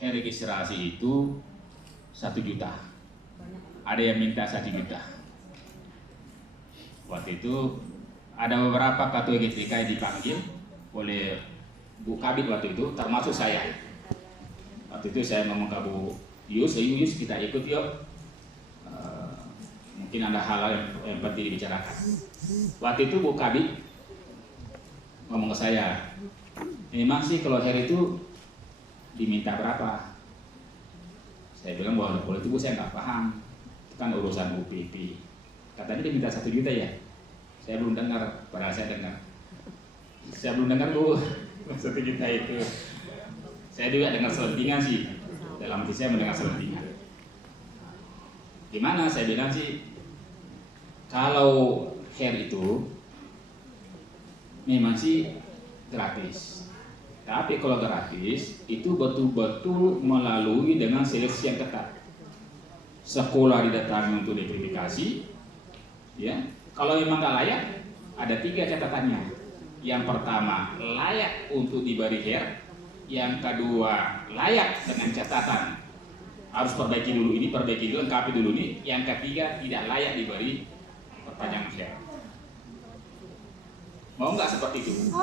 registrasi itu 1 juta. Ada yang minta 1 juta. Waktu itu ada beberapa ketua GTK yang dipanggil oleh Bu Kabid waktu itu, termasuk saya. Waktu itu saya ngomong ke Bu Yus, kita ikut yuk. Mungkin ada hal yang penting dibicarakan. Waktu itu Bu Kabid ngomong ke saya, memang sih kalau hari itu diminta berapa? Saya bilang bahwa kalau itu Bu saya nggak paham, itu kan urusan UPP. Katanya diminta 1 juta ya. Saya belum dengar, padahal saya dengar. Saya belum dengar Bu 1 juta itu. Saya juga dengar selentingan sih. Dalam hati saya mendengar selentingan. Gimana saya bilang sih, kalau hair itu memang sih gratis. Tapi kalau gratis itu betul-betul melalui dengan seleksi yang ketat. Sekolah didatangi untuk diverifikasi. Ya, kalau memang nggak layak, ada 3 catatannya. Yang pertama, layak untuk diberi hair. Yang kedua, layak dengan catatan harus perbaiki dulu ini, perbaiki dulu, lengkapi dulu ini. Yang ketiga, tidak layak diberi perpanjangan hair. Mau nggak seperti itu?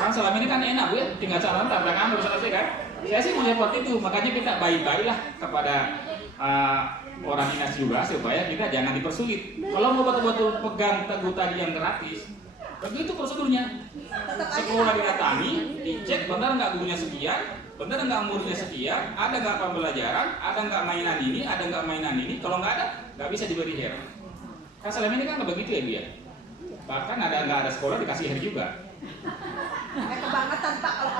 Kan selama ini kan enak Bu ya, tinggal calon tanda tangan udah selesai kan? Saya sih mau seperti itu, makanya kita baik-baiklah kepada orang dinas juga supaya kita jangan dipersulit. Kalau mau betul-betul pegang teguh tadi yang gratis, begitu prosedurnya. Sekolah didatangi, dicek benar nggak gurunya sekian, benar nggak muridnya sekian, ada nggak pembelajaran, ada nggak mainan ini, ada nggak mainan ini. Kalau nggak ada, nggak bisa diberi hair. Kan selama ini kan nggak begitu ya Bu ya. Bahkan nggak ada sekolah dikasih hair juga. Kebangetan Pak kalau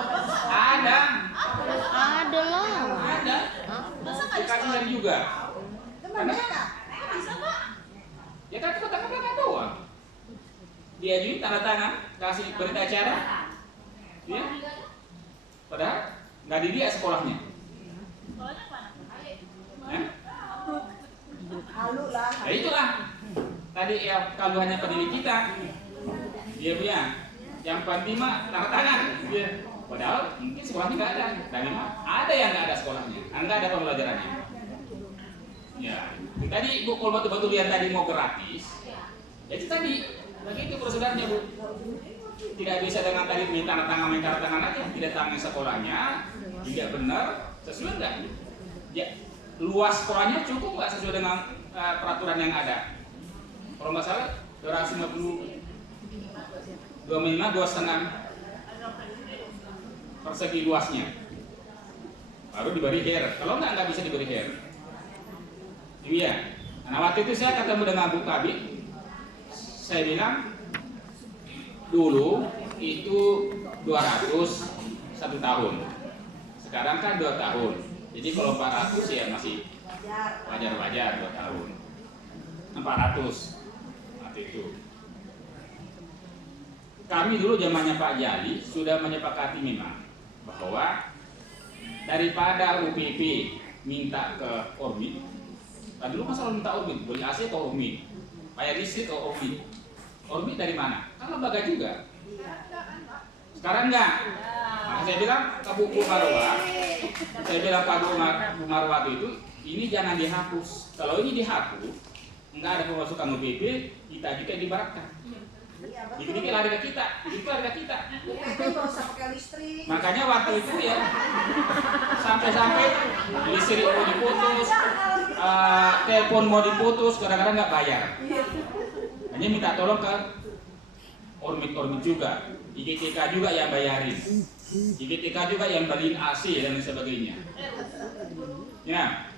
ada. Ada lah. Ada. Dikasih hair juga. Karena bisa Pak? ya kan kita tanda doang. Diajuin tanda tangan, kasih berita acara. Ya. Padahal nggak dididik sekolahnya. Sekolahnya mana? Halu lah. Ya itulah. Tadi ya kalau hanya pendidik kita, dia punya. Yang penting mah tanda tangan. Dia. Padahal mungkin sekolahnya nggak ada. Dan memang ada yang nggak ada sekolahnya, nggak ada pembelajarannya. Ya, tadi Bu kalau betul-betul lihat tadi mau gratis, ya itu tadi, begitu prosedurnya Bu. Tidak bisa dengan tadi minta tanda tangan aja, tidak tangan sekolahnya, tidak benar, sesuai enggak? Ya, luas sekolahnya cukup nggak sesuai dengan peraturan yang ada? Kalau nggak salah 250, 2,5 persegi luasnya, baru diberi hair. Kalau nggak bisa diberi hair. Iya. Nah waktu itu saya ketemu dengan Bu Kabid, saya bilang dulu itu 200 1 tahun, sekarang kan 2 tahun. Jadi kalau 400 ya masih wajar-wajar 2 tahun. 400 waktu itu. Kami dulu zamannya Pak Jali sudah menyepakati memang bahwa daripada UPP minta ke Ormi. Nah, dulu masalah minta Ormi, beli AC atau Ormi, bayar listrik atau Ormi. Ormi dari mana? Kan lembaga juga. Sekarang enggak. Nah, saya bilang ke Bu Marwa, saya bilang ke Bu Marwa itu, ini jangan dihapus. Kalau ini dihapus, enggak ada pemasukan UPP, kita juga dibaratkan. Dikit-dikit lari ke kita, Makanya waktu itu ya, sampai-sampai listrik mau diputus, telepon mau diputus, kadang-kadang nggak bayar. Hanya minta tolong ke Ormit juga, IGTK juga yang bayarin, IGTK juga yang beliin AC dan sebagainya. Ya,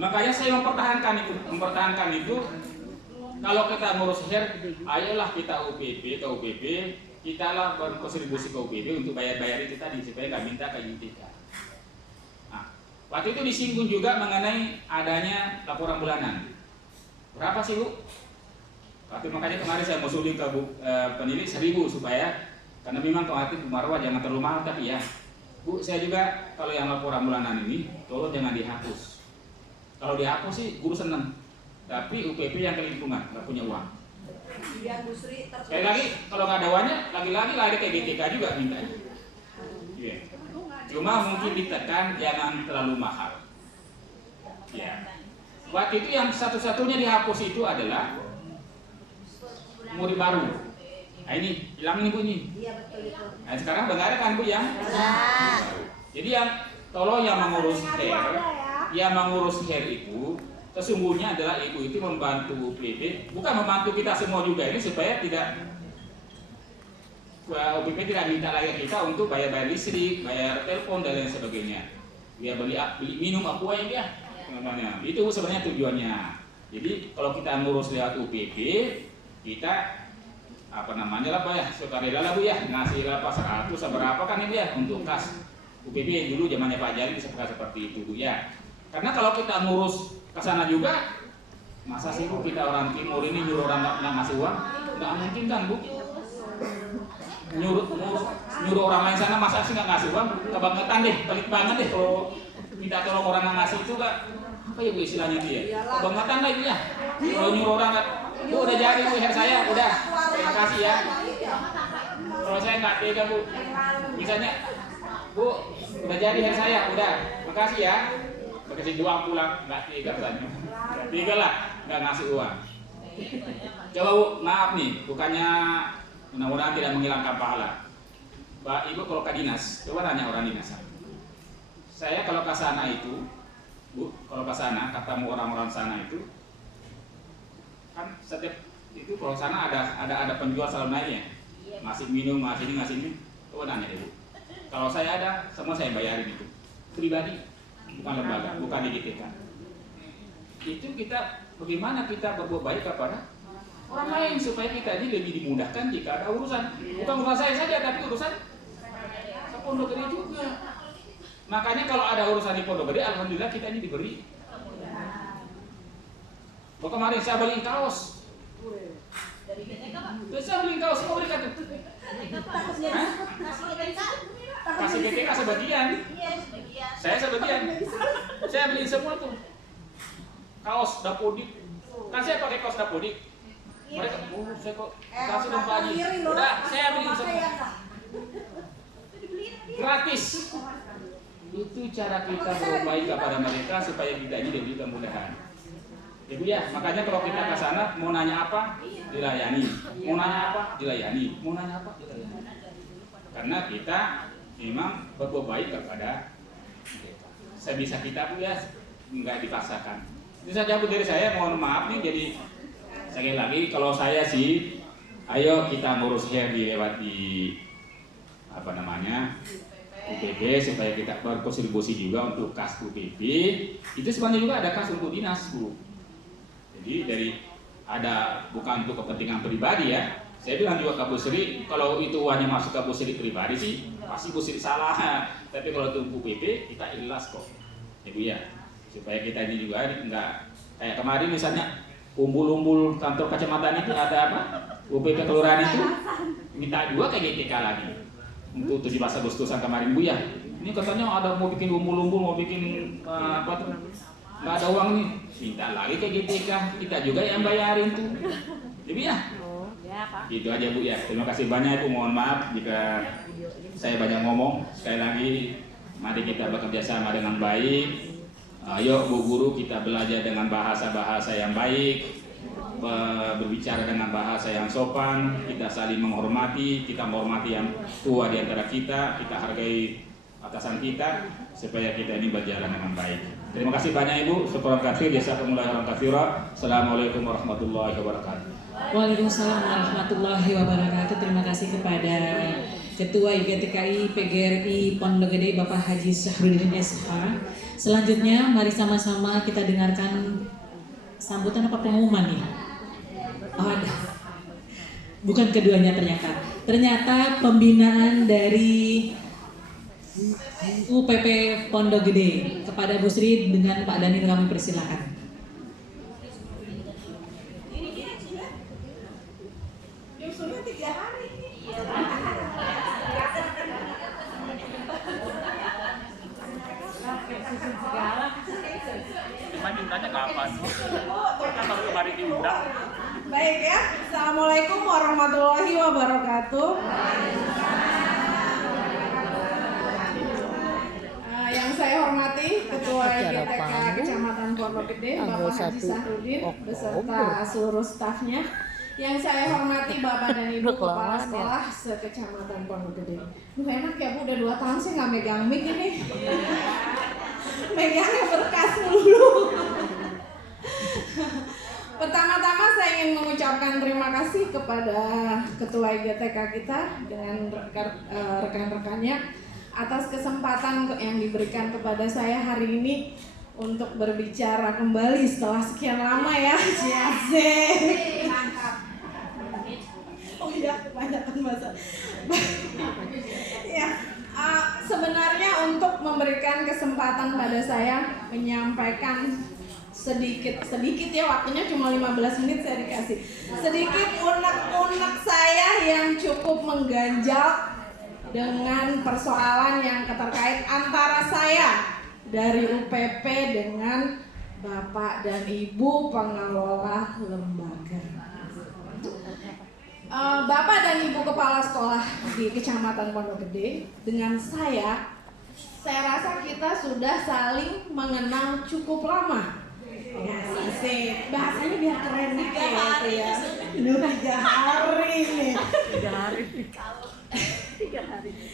makanya saya mempertahankan itu. Kalau kita ngurus hair, ayolah kita UPP ke UPP, kita lah berkontribusi ke UPP untuk bayar-bayar itu tadi supaya nggak minta ke IGTK. Nah, waktu itu disinggung juga mengenai adanya laporan bulanan. Berapa sih Bu? Waktu makanya kemarin saya ngusulin ke penilik 1.000 supaya karena memang khawatir Bu Marwa jangan terlalu mahal tapi ya Bu saya juga kalau yang laporan bulanan ini tolong jangan dihapus. Kalau dihapus sih guru seneng. Tapi UPP yang ke lingkungan, nggak punya uang. Sekali lagi, kalau nggak ada uangnya, lagi-lagi lari ke GTK juga mintanya. Yeah. Cuma mungkin ditekan jangan terlalu mahal. Ya. Waktu itu yang satu-satunya dihapus itu adalah murid baru. Nah ini hilang nih Bu ini. Iya betul itu. Nah sekarang udah nggak ada kan Bu yang baru. Jadi yang tolong yang mengurus hair itu sesungguhnya adalah ibu itu membantu UPP, bukan membantu kita semua juga ini supaya tidak UPP tidak minta lagi kita untuk bayar listrik, bayar telepon dan lain sebagainya. Dia beli minum apa yang dia namanya. Itu sebenarnya tujuannya. Jadi kalau kita ngurus lewat UPP, kita apa namanya lah Pak ya, sukarela lah Bu ya, ngasih apa 100 berapa kan ini ya untuk kas UPP dulu zamannya Pak Jari bisa seperti itu Bu ya. Karena kalau kita ngurus ke sana juga, masa sih Bu kita orang timur ini nyuruh orang nggak ngasih uang? Nggak mungkin kan Bu? Nyuruh orang lain sana masa sih nggak ngasih uang? Kebangetan deh, pelit banget deh kalau minta tolong orang nggak ngasih itu kan apa ya Bu istilahnya dia? Kebangetan lah itu ya. Kalau nyuruh orang nggak, Bu udah jadi Bu hair saya, udah terima kasih ya. Kalau saya nggak tega Bu, misalnya Bu udah jadi hair saya, udah makasih ya. Kasih uang pulang, nggak tega katanya. Nggak tega lah, nggak ngasih uang. Coba Bu, maaf nih, bukannya mudah-mudahan tidak menghilangkan pahala. Pak Ibu kalau ke dinas, coba tanya orang dinas. Saya kalau ke sana itu, Bu, kalau ke sana ketemu orang-orang sana itu, kan setiap itu kalau sana ada penjual selalu naiknya, masih minum, masih ini. Coba nanya deh Bu. Kalau saya ada, semua saya bayarin itu, pribadi. Bukan lembaga, bukan DGTK. Itu kita bagaimana kita berbuat baik kepada orang lain supaya kita ini lebih dimudahkan jika ada urusan. Bukan urusan saya saja, tapi urusan Pondok Gede juga. Makanya kalau ada urusan di Pondok Gede, alhamdulillah kita ini diberi. Kemarin saya beli kaos. Saya beli kaos, mau beli kan tuh? Kasih GTK sebagian. Saya sebagian. Saya beli semua tuh. Kaos Dapodik. Kan saya pakai kaos Dapodik. Mereka, saya kok kasih dong Pak Haji. Udah, saya beli semua. Gratis. Itu cara kita berbaik kepada mereka supaya kita ini diberi kemudahan. Ibu ya, makanya kalau kita ke sana mau nanya apa, dilayani. Mau nanya apa, dilayani. Mau nanya apa, dilayani. Karena kita memang berbuat baik kepada mereka. Sebisa kita Bu ya, nggak dipaksakan. Itu saja Bu dari saya, mohon maaf nih. Jadi sekali lagi kalau saya sih, ayo kita ngurus hair lewat di apa namanya UPP supaya kita berkontribusi juga untuk kas UPP. Itu sebenarnya juga ada kas untuk dinas Bu. Jadi dari ada bukan untuk kepentingan pribadi ya. Saya bilang juga ke Bu Sri, kalau itu hanya masuk ke Bu Sri pribadi sih, pasti Bu Sri salah. Tapi kalau untuk UPP kita ikhlas kok, Ibu ya. Supaya kita ini juga nggak kayak kemarin misalnya umbul-umbul kantor kecamatan itu ada apa? UPP kelurahan itu minta juga ke GTK lagi untuk 17 Agustusan kemarin Bu ya. Ini katanya ada mau bikin umbul-umbul, mau bikin apa tuh? Nggak ada uang nih, minta lagi ke GTK, kita juga yang bayarin tuh, Ibu ya. Itu aja Bu ya. Terima kasih banyak Bu. Mohon maaf jika saya banyak ngomong. Sekali lagi, mari kita bekerja sama dengan baik. Ayo Bu Guru kita belajar dengan bahasa-bahasa yang baik, berbicara dengan bahasa yang sopan, kita saling menghormati, kita menghormati yang tua di antara kita hargai atasan kita supaya kita ini berjalan dengan baik. Terima kasih banyak Ibu. Syukuran katsir, jazakumullahu khairan katsira. Assalamualaikum warahmatullahi wabarakatuh. Waalaikumsalam warahmatullahi wabarakatuh. Terima kasih kepada Ketua IGTKI PGRI Pondok Gede Bapak Haji Syahrudin SH. Selanjutnya mari sama-sama kita dengarkan sambutan apa pengumuman nih? Oh ada. Bukan keduanya ternyata. Ternyata pembinaan dari UPP Pondok Gede kepada Bu Sri dengan Pak Dani kami persilakan. Baik ya, Assalamualaikum warahmatullahi wabarakatuh. hormati Ketua IGTK Kecamatan Pondok Gede, Bapak Haji Sahrudin beserta seluruh stafnya. Yang saya hormati Bapak dan Ibu Kepala Sekolah se-Kecamatan Pondok Gede. Duh enak ya Bu, udah 2 tahun sih nggak megang mic ini. Megangnya berkas dulu. Pertama-tama saya ingin mengucapkan terima kasih kepada Ketua IGTK kita dengan rekan-rekannya atas kesempatan yang diberikan kepada saya hari ini untuk berbicara kembali setelah sekian lama ya. Asik. Oh iya, kebanyakan bahasa. Ya, sebenarnya untuk memberikan kesempatan pada saya menyampaikan sedikit ya, waktunya cuma 15 menit saya dikasih. Sedikit unek-unek saya yang cukup mengganjal dengan persoalan yang terkait antara saya dari UPP dengan Bapak dan Ibu pengelola lembaga. Bapak dan Ibu Kepala Sekolah di Kecamatan Pondok Gede dengan saya rasa kita sudah saling mengenal cukup lama. Ya, asik. Bahasanya biar keren dikit ya. 3 hari nih. 3 hari.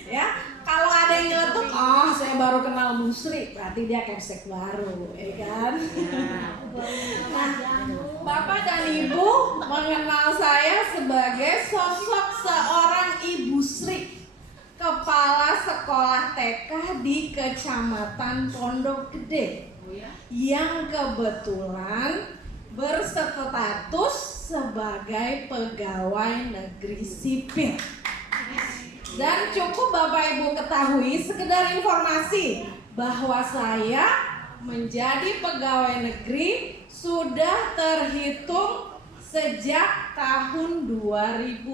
Ya, kalau ada yang nyeletuk, oh saya baru kenal Bu Sri, berarti dia kepsek baru, ya kan? Nah, Bapak dan Ibu mengenal saya sebagai sosok seorang Ibu Sri, Kepala Sekolah TK di Kecamatan Pondok Gede, yang kebetulan berstatus sebagai pegawai negeri sipil. Dan cukup Bapak Ibu ketahui sekedar informasi bahwa saya menjadi pegawai negeri sudah terhitung sejak tahun 2007.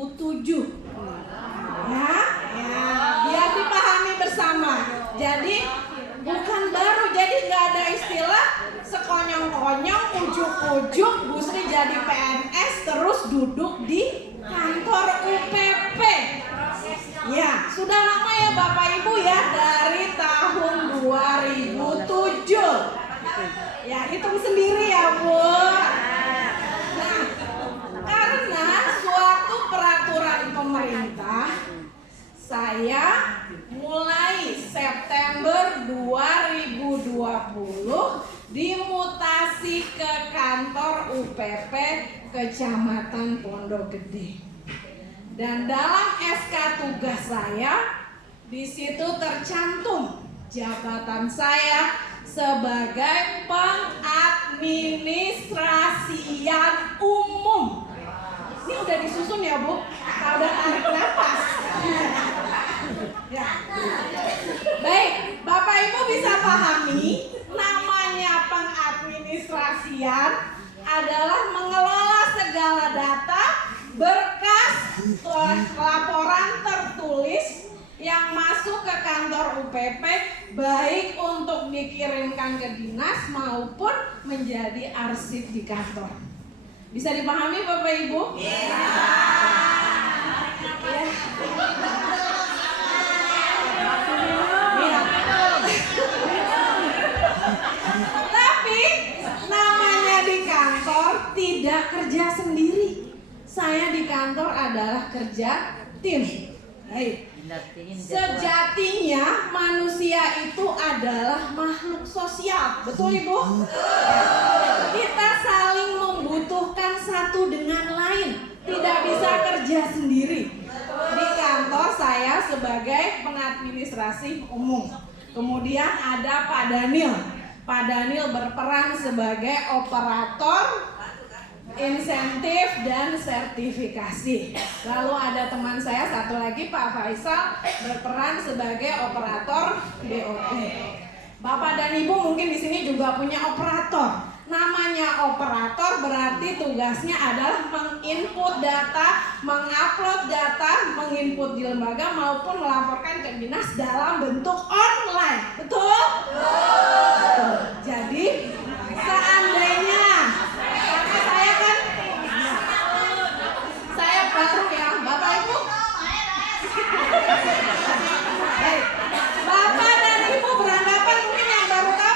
Ya, biar dipahami bersama. Jadi bukan baru, jadi nggak ada istilah sekonyong-konyong ujuk-ujuk Bu Sri jadi PNS terus duduk di kantor UPP. Ya, sudah lama ya Bapak Ibu ya, dari tahun 2007. Ya, hitung sendiri ya Bu. Nah, karena suatu peraturan pemerintah, saya mulai September 2020 dimutasi ke kantor UPP Kecamatan Pondok Gede. Dan dalam SK tugas saya di situ tercantum jabatan saya sebagai pengadministrasian umum. Ini udah disusun ya Bu? Kalau udah tarik nafas. Ya. Baik, Bapak Ibu bisa pahami namanya pengadministrasian adalah mengelola segala data, berkas, laporan tertulis yang masuk ke kantor UPP, baik untuk dikirimkan ke dinas maupun menjadi arsip di kantor. Bisa dipahami Bapak Ibu? Iya. Tapi namanya di kantor tidak kerja sendiri. Saya di kantor adalah kerja tim. Baik. Sejatinya manusia itu adalah makhluk sosial. Betul Ibu? Kita saling membutuhkan satu dengan lain. Tidak bisa kerja sendiri. Di kantor saya sebagai pengadministrasi umum. Kemudian ada Pak Daniel. Pak Daniel berperan sebagai operator insentif dan sertifikasi. Lalu ada teman saya satu lagi Pak Faisal berperan sebagai operator BOT. Bapak dan Ibu mungkin di sini juga punya operator. Namanya operator berarti tugasnya adalah menginput data, mengupload data, menginput di lembaga maupun melaporkan ke dinas dalam bentuk online. Betul? Betul. Jadi seandainya karena saya kan saya baru ya Bapak Ibu. Baik. Bapak dan Ibu beranggapan mungkin yang baru tahu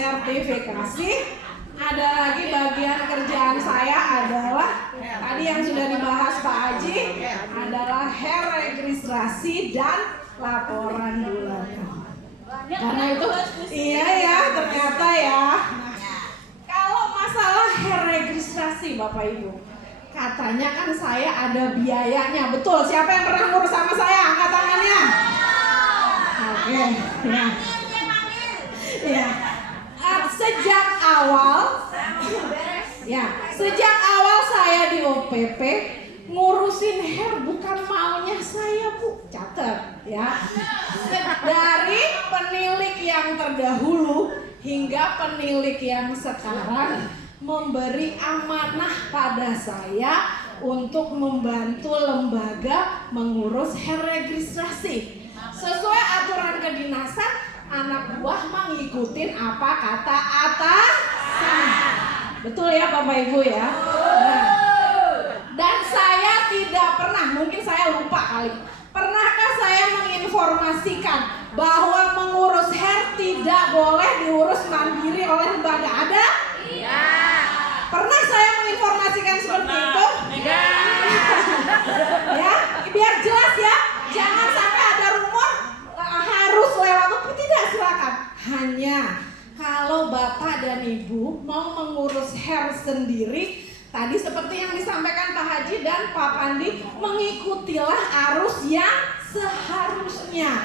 sertifikasi. Ada lagi bagian kerjaan saya adalah tadi yang sudah dibahas Pak Haji adalah registrasi dan laporan bulanan. Karena itu iya ya ternyata ya. Kalau masalah registrasi Bapak Ibu, katanya kan saya ada biayanya. Betul, siapa yang pernah ngurus sama saya? Angkat tangannya. Oke, ya. Sejak awal saya di OPP ngurusin bukan maunya saya Bu, catat ya. Dari penilik yang terdahulu hingga penilik yang sekarang memberi amanah pada saya untuk membantu lembaga mengurus registrasi. Sesuai aturan kedinasan, anak buah mengikutin apa kata atasan. Betul ya Bapak Ibu ya. Nah, dan saya tidak pernah, mungkin saya lupa kali. Pernahkah saya menginformasikan bahwa mengurus tidak boleh diurus mandiri oleh lembaga? Ada? Iya. Pernah saya menginformasikan seperti itu? Ya, biar jelas ya. Jangan sampai ada rumor harus lewat itu, tidak, silakan. Hanya kalau Bapak dan Ibu mau mengurus sendiri, tadi seperti yang disampaikan Pak Haji dan Pak Pandi, mengikutilah arus yang seharusnya.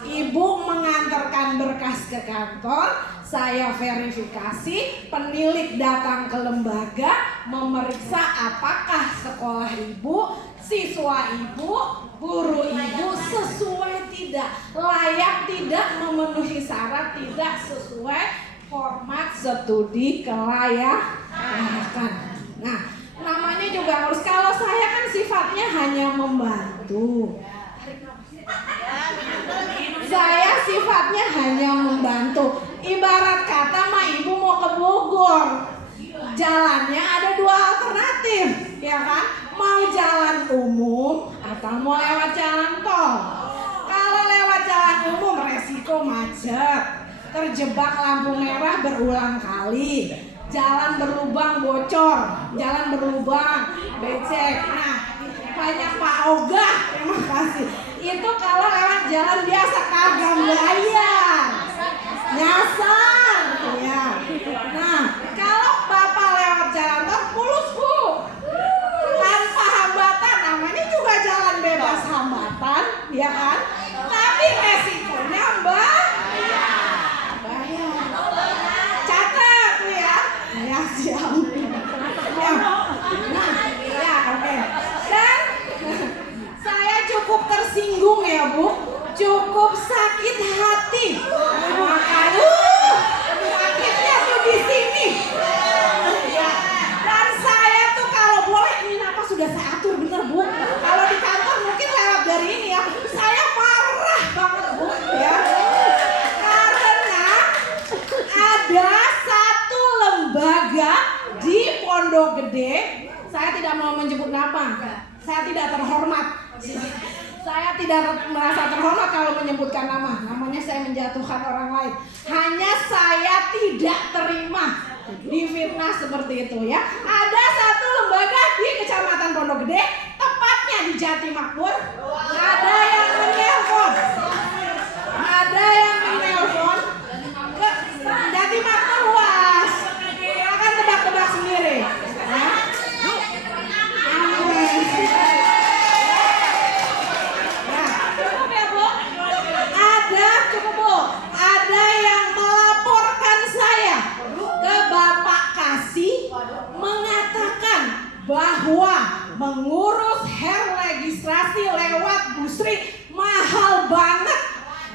Ibu mengantarkan berkas ke kantor, saya verifikasi, penilik datang ke lembaga, memeriksa apakah sekolah ibu, siswa ibu, guru ibu sesuai tidak, layak tidak, memenuhi syarat tidak, sesuai format studi kelayakan. Nah, namanya juga harus, kalau saya kan sifatnya hanya membantu. Saya sifatnya hanya membantu. Ibarat kata mah ibu mau ke Bogor, jalannya ada dua alternatif, ya kan? Mau jalan umum atau mau lewat jalan tol. Kalau lewat jalan umum resiko macet, terjebak lampu merah berulang kali, jalan berlubang bocor, jalan berlubang becek. Nah, banyak Pak Oga, terima kasih. Itu kalau lewat jalan biasa kagak bayar, nyasar, ya. Nah, kalau Bapak lewat jalan tol mulus Bu, tanpa hambatan, namanya juga jalan bebas hambatan, ya kan? Tapi resikonya bayar. Catat ya, ya siap. Ya. Nah, ya oke. Dan saya cukup tersinggung ya Bu, cukup sakit hati. Aduh, sakitnya tuh di sini. Ya. Dan saya tuh kalau boleh, ini apa sudah saya atur bener Bu. Kalau di kantor mungkin lewat dari ini ya, saya marah banget Bu ya. Karena ada satu lembaga di Pondok Gede, saya tidak mau menyebut nama. Saya tidak terhormat. Saya tidak merasa terhormat kalau menyebutkan nama. Namanya saya menjatuhkan orang lain. Hanya saya tidak terima difitnah seperti itu ya. Ada satu lembaga di Kecamatan Pondok Gede, tepatnya di Jati Makmur. Ada yang menelpon. Ada yang menelpon ke Jati Makmur luas. Akan tebak-tebak sendiri. Ya. Ada yang melaporkan saya ke Bapak Kasih mengatakan bahwa mengurus registrasi lewat Busri mahal banget,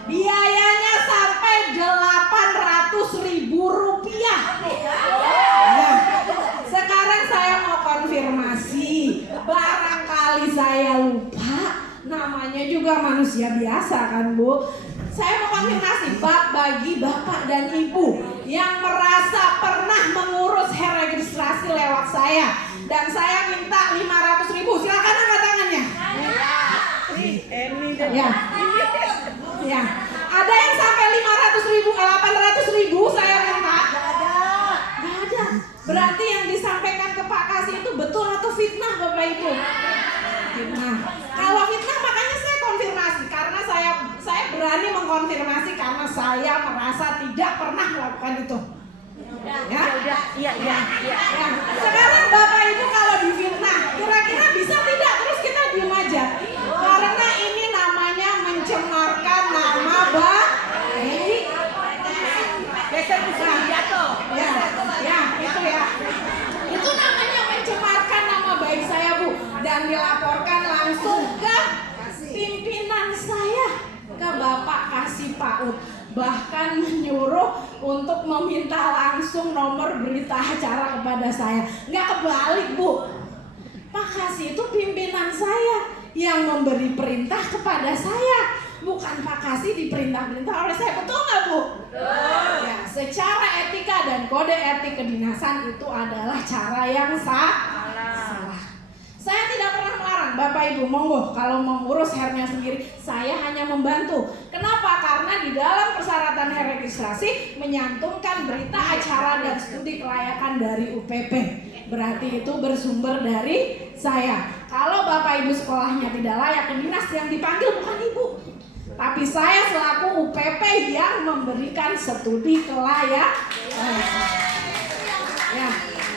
biayanya sampai Rp800.000. Nah, sekarang saya mau konfirmasi, barangkali saya lupa, namanya juga manusia biasa kan Bu. Saya mau konfirmasi bagi Bapak dan Ibu yang merasa pernah mengurus registrasi lewat saya, dan saya minta 500.000, silakan angkat tangannya. Ya. Ya. Ada yang sampai 800.000 saya minta. mengkonfirmasi karena saya merasa tidak pernah melakukan itu. Ya. Sekarang Bapak Ibu kalau difitnah, kira-kira bisa tidak terus kita diam aja? Karena ini namanya mencemarkan nama baik. Itu namanya mencemarkan nama baik saya, Bu, dan dilaporkan langsung ke pimpinan saya, ke Bapak Kasih PAUD, bahkan menyuruh untuk meminta langsung nomor berita acara kepada saya. Nggak kebalik, Bu. Pak Kasih itu pimpinan saya yang memberi perintah kepada saya, bukan Pak Kasih diperintah-perintah oleh saya. Betul nggak, Bu? Ya, secara etika dan kode etik kedinasan itu adalah cara yang salah. Saya tidak pernah melarang Bapak Ibu, monggo kalau mau ngurus hernia sendiri, saya hanya membantu. Kenapa? Karena di dalam persyaratan registrasi menyantumkan berita acara dan studi kelayakan dari UPP. Berarti itu bersumber dari saya. Kalau Bapak Ibu sekolahnya tidak layak ke dinas, yang dipanggil bukan Ibu, tapi saya selaku UPP yang memberikan studi kelayakan. Ya,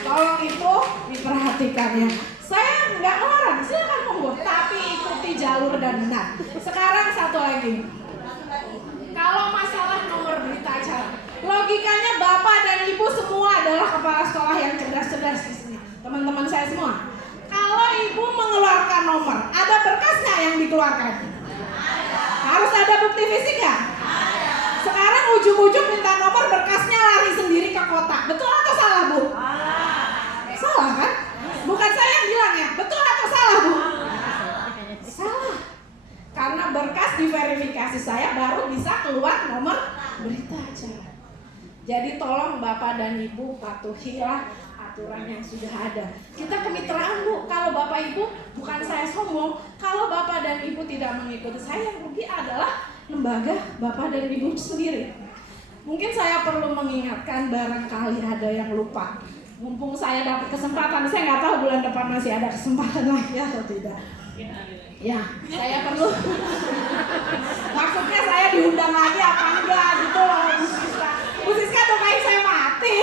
tolong itu diperhatikan ya. Saya nggak melarang, silakan monggo, tapi ikuti jalur dan benar. Sekarang satu lagi, kalau masalah nomor berita acara, logikanya Bapak dan Ibu semua adalah kepala sekolah yang cerdas-cerdas di sini, teman-teman saya semua. Kalau Ibu mengeluarkan nomor, ada berkas nggak yang dikeluarkan? Harus ada bukti fisik nggak? Sekarang ujuk-ujuk minta nomor, berkasnya lari sendiri ke kota, betul atau salah, Bu? Salah kan? Bukan saya yang bilang ya, betul atau salah, Bu? Salah. Karena berkas diverifikasi saya baru bisa keluar nomor berita acara. Jadi tolong Bapak dan Ibu patuhilah aturan yang sudah ada. Kita kemitraan, Bu. Kalau Bapak Ibu, bukan saya sombong, kalau Bapak dan Ibu tidak mengikuti saya, yang rugi adalah lembaga Bapak dan Ibu sendiri. Mungkin saya perlu mengingatkan, barangkali ada yang lupa. Mumpung saya dapat kesempatan, saya nggak tahu bulan depan masih ada kesempatan lagi atau tidak. Ya, saya perlu. Maksudnya saya diundang lagi apa enggak gitu loh, Bu Siska. Bu Siska doain saya mati.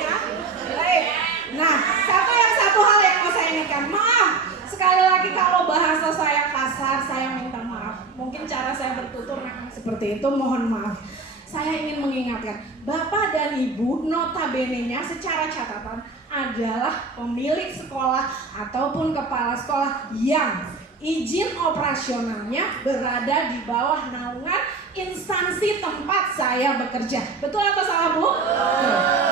Ya, baik. Nah, satu hal yang mau saya ingatkan, maaf. Sekali lagi kalau bahasa saya kasar, saya minta maaf. Mungkin cara saya bertutur memang seperti itu, mohon maaf. Saya ingin mengingatkan, Bapak dan Ibu notabene-nya secara catatan adalah pemilik sekolah ataupun kepala sekolah yang izin operasionalnya berada di bawah naungan instansi tempat saya bekerja. Betul atau salah, Bu?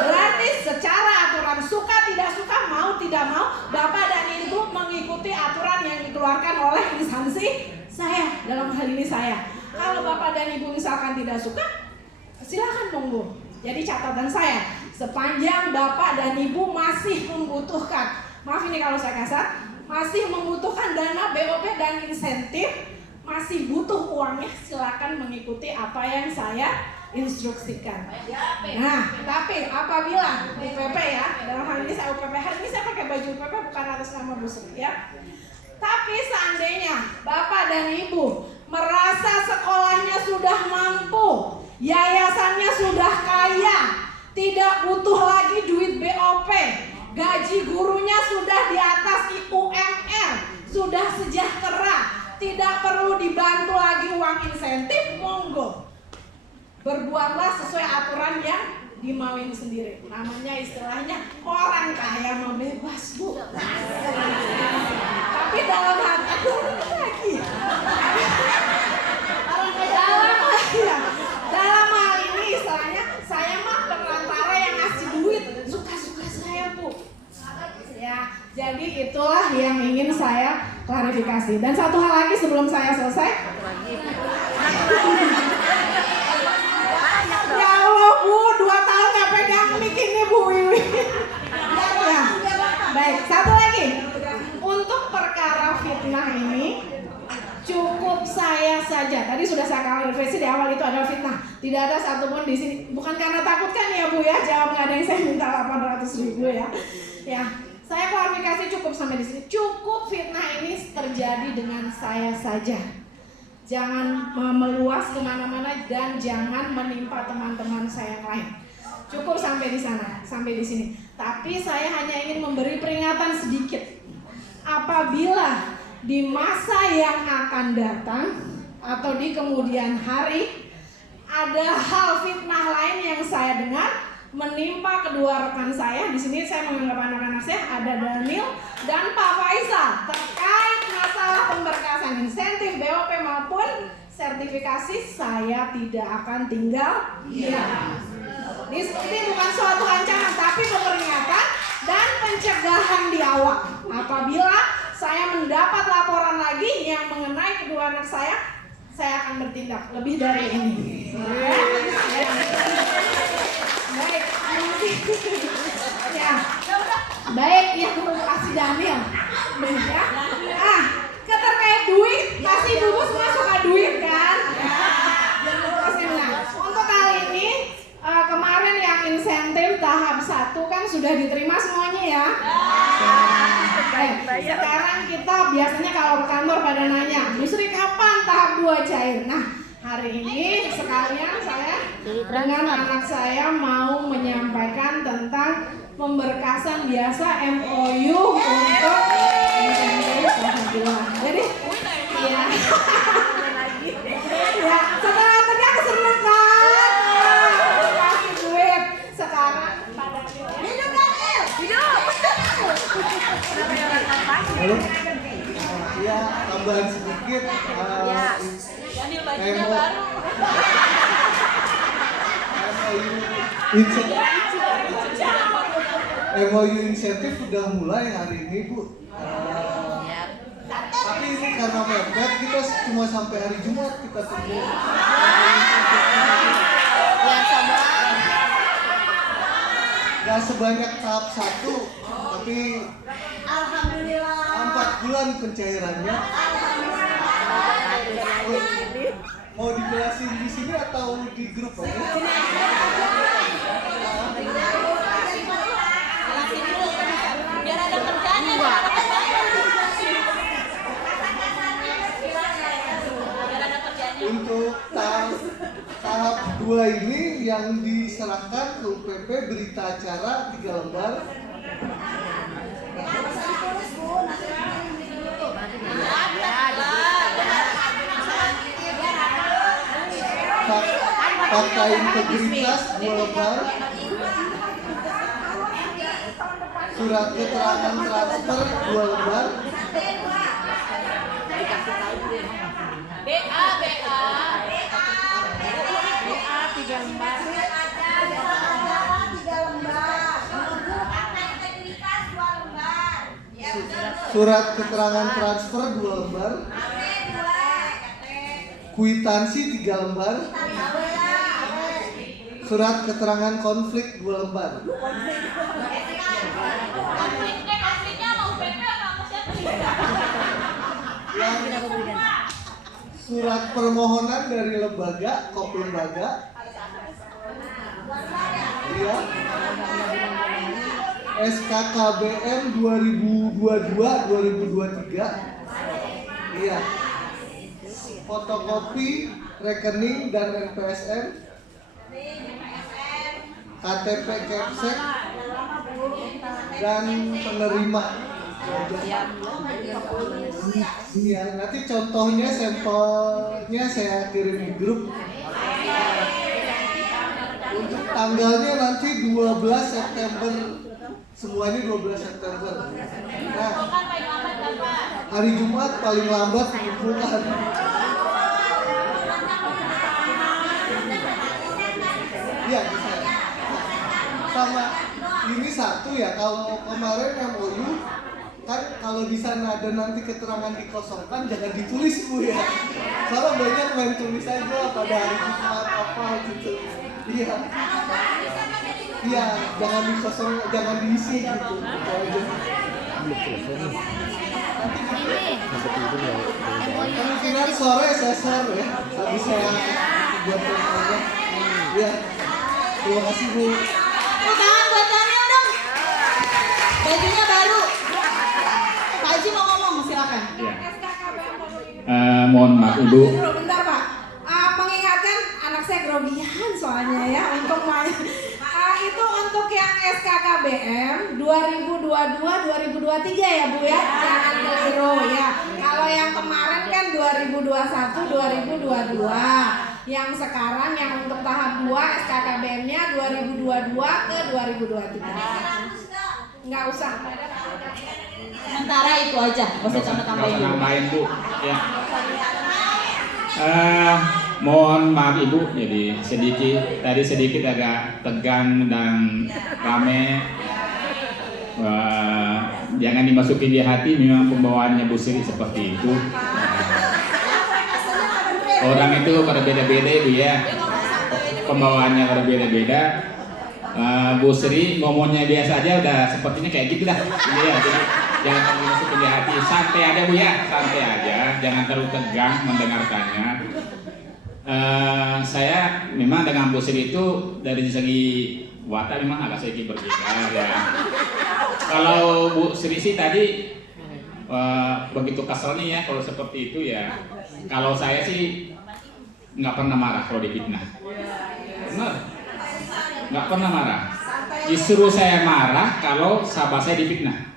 Berarti secara aturan suka tidak suka, mau tidak mau, Bapak dan Ibu mengikuti aturan yang dikeluarkan oleh instansi saya, dalam hal ini saya. Kalau Bapak dan Ibu misalkan tidak suka, silakan monggo. Jadi catatan saya, sepanjang Bapak dan Ibu masih membutuhkan, maaf ini kalau saya kasar, masih membutuhkan dana BOP dan insentif, masih butuh uangnya, silakan mengikuti apa yang saya instruksikan. Nah, tapi apabila UPP ya, dalam hal ini saya UPP, hari ini saya pakai baju UPP bukan atas nama Bu Sri ya. Tapi seandainya Bapak dan Ibu merasa sekolahnya sudah mampu, yayasannya sudah kaya, tidak butuh lagi duit BOP, gaji gurunya sudah di atas UMR, sudah sejahtera, tidak perlu dibantu lagi uang insentif, monggo. Berbuatlah sesuai aturan yang dimauin sendiri. Namanya istilahnya orang kaya mau bebas, Bu. Tapi dalam hati lagi. Dalam hal ini istilahnya saya mah perantara yang ngasih duit, suka-suka saya, Bu. Ya, jadi itulah yang ingin saya klarifikasi. Dan satu hal lagi sebelum saya selesai. Ya Allah, Bu, 2 tahun gak pegang mic ini, Bu Wiwi. Ya, baik, satu lagi. Untuk perkara fitnah ini cukup saya saja. Tadi sudah saya klarifikasi di awal itu adalah fitnah. Tidak ada satupun di sini. Bukan karena takut kan ya, Bu ya? Jawab nggak ada yang saya minta 800.000 ya. Ya, saya klarifikasi cukup sampai di sini. Cukup fitnah ini terjadi dengan saya saja. jangan meluas kemana-mana, dan jangan menimpa teman-teman saya yang lain. Cukup sampai di sana, sampai di sini. Tapi saya hanya ingin memberi peringatan sedikit. Apabila di masa yang akan datang atau di kemudian hari ada hal fitnah lain yang saya dengar menimpa kedua rekan saya, di sini saya menganggap anak-anak saya, ada Daniel dan Pak Faisal, terkait masalah pemberkasan insentif BOP maupun sertifikasi, saya tidak akan tinggal diam. Ini bukan suatu ancaman, tapi peringatan dan pencegahan di awal. Apabila saya mendapat laporan lagi yang mengenai kedua anak saya akan bertindak lebih dari ini. Baik, ya, baik, ya, kasih Daniel, ya. Terkait duit, pasti ibu semua suka duit kan? Nah, untuk kali ini kemarin yang insentif tahap 1 kan sudah diterima semuanya ya. Sekarang kita biasanya kalau ke kantor pada nanya, Yusri kapan tahap 2 cair? Nah, hari ini sekalian saya dengan anak saya mau menyampaikan tentang pemberkasan biasa MOU untuk insentif tahap 2. Jadi, ya, ya, setelah tegang seneng kan? Kasih duit. Sekarang pada hidup Daniel, hidup. Halo? Ya, tambahan sedikit. Daniel bajunya baru. MOU insentif sudah mulai hari ini, Bu. Tapi ini karena mepet, kita cuma sampai hari Jumat kita tunggu. Gak sebanyak tahap 1, tapi Alhamdulillah. 4 bulan pencairannya. Mau dijelasin di sini atau di grup aja? Biar ada kerjaan. Untuk tahap 2 ini yang diserahkan ke UPP berita acara 3 lembar. Fakta integritas 2 lembar. Surat keterangan transfer 2 lembar. BA 3 lembar. Surat keterangan transfer 2 lembar. Kwitansi 3 lembar. Surat keterangan konflik 2 lembar. konfliknya mau UPP atau siapa? Surat permohonan dari lembaga, kop lembaga. Iya. SKKBM 2022-2023. Iya. Fotokopi rekening dan NPSN. KTP Kepsek dan penerima. Iya, nanti contohnya sampelnya saya kirim di grup. Untuk tanggalnya nanti 12 September. Semuanya 12 September. Nah, hari Jumat paling lambat dikumpulkan. Iya, bisa. Sama ini satu ya, kalau kemarin MOU kan kalau di sana ada nanti keterangan dikosongkan jangan ditulis, Bu ya. Soalnya banyak main tulis aja pada hari Jumat apa gitu. Iya. Iya, jangan dikosong, jangan diisi gitu. Gitu aja. Kemungkinan sore saya share ya, habis saya buat teleponnya. Iya. Terima kasih, Bu. Tangan buat Daniel dong. Bajunya baru. Pak Haji mau ngomong, silakan. Ya. SKKBM Mohon maaf Ibu. Dulu bentar Pak. Mengingatkan anak saya grogian soalnya ya untuk main. Itu untuk yang SKKBM 2022-2023 ya Bu ya. Jangan keliru ya. Kalau yang kemarin kan 2021-2022. Yang sekarang yang untuk tahap 2 SKKBM-nya 2022 ke 2023. Nggak usah. Sementara itu aja, nggak usah tambah-tambahin. Nggak usah nambahin Bu. Ya. Mohon maaf Ibu, jadi tadi sedikit agak tegang dan rame. Jangan dimasukin di hati, memang pembawaannya Bu Sri seperti itu. Orang itu pada beda-beda Ibu ya, pembawaannya pada beda-beda. Bu Sri ngomongnya biasa aja udah sepertinya kayak gitu dah. Ya, jadi jangan terlalu masukin di hati, santai aja Bu ya, santai aja, jangan terlalu tegang mendengarkannya. Saya memang dengan Bu Sri itu dari segi watak memang agak sedikit berbeda ya. Kalau Bu Sri sih tadi begitu keselnya ya kalau seperti itu ya. Kalau saya sih nggak pernah marah kalau difitnah. Benar, nggak pernah marah. Justru saya marah kalau sahabat saya difitnah.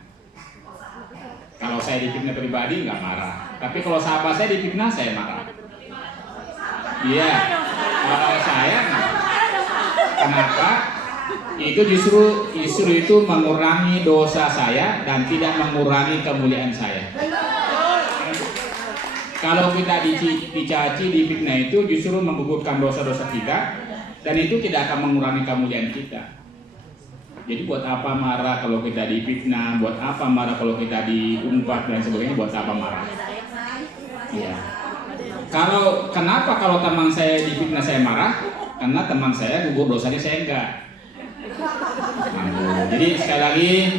Kalau saya difitnah pribadi nggak marah. Tapi kalau sahabat saya difitnah saya marah. Iya, kalau saya kenapa? Itu justru itu mengurangi dosa saya dan tidak mengurangi kemuliaan saya. Kalau kita dicaci, difitnah itu justru menggugurkan dosa-dosa kita dan itu tidak akan mengurangi kemuliaan kita. Jadi buat apa marah kalau kita difitnah? Buat apa marah kalau kita diumpat dan sebagainya? Buat apa marah? Iya. Kenapa kalau teman saya difitnah saya marah? Karena teman saya gugur dosanya saya enggak. Jadi sekali lagi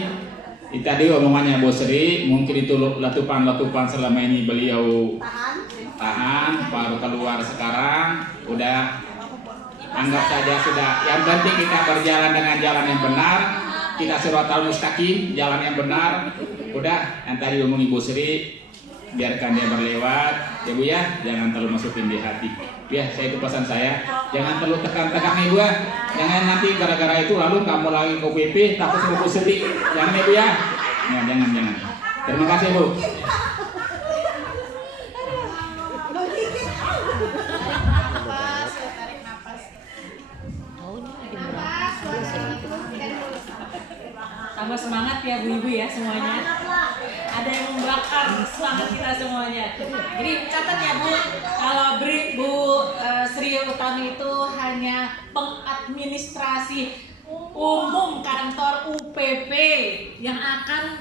tadi omongannya Bu Sri, mungkin itu letupan-letupan selama ini beliau tahan, baru keluar sekarang, udah anggap saja sudah. Yang penting kita berjalan dengan jalan yang benar, kita siratal mustaqim, jalan yang benar. Udah, yang tadi omong Ibu Sri, biarkan dia berlewat, ya Bu ya, jangan terlalu masukin di hati. Ya, saya itu pesan saya, jangan terlalu tekan-tekan nih Bu ya. Jangan nanti gara-gara itu lalu kamu lagi ke PP takut sama Bu Sri. Jangan ya Bu ya. Ya, jangan. Terima kasih Bu. Tambah semangat ya Bu Ibu ya semuanya. Ada yang membakar semangat kita semuanya. Jadi catat ya Bu, kalau Bu Sri Utami itu hanya pengadministrasi umum kantor UPP yang akan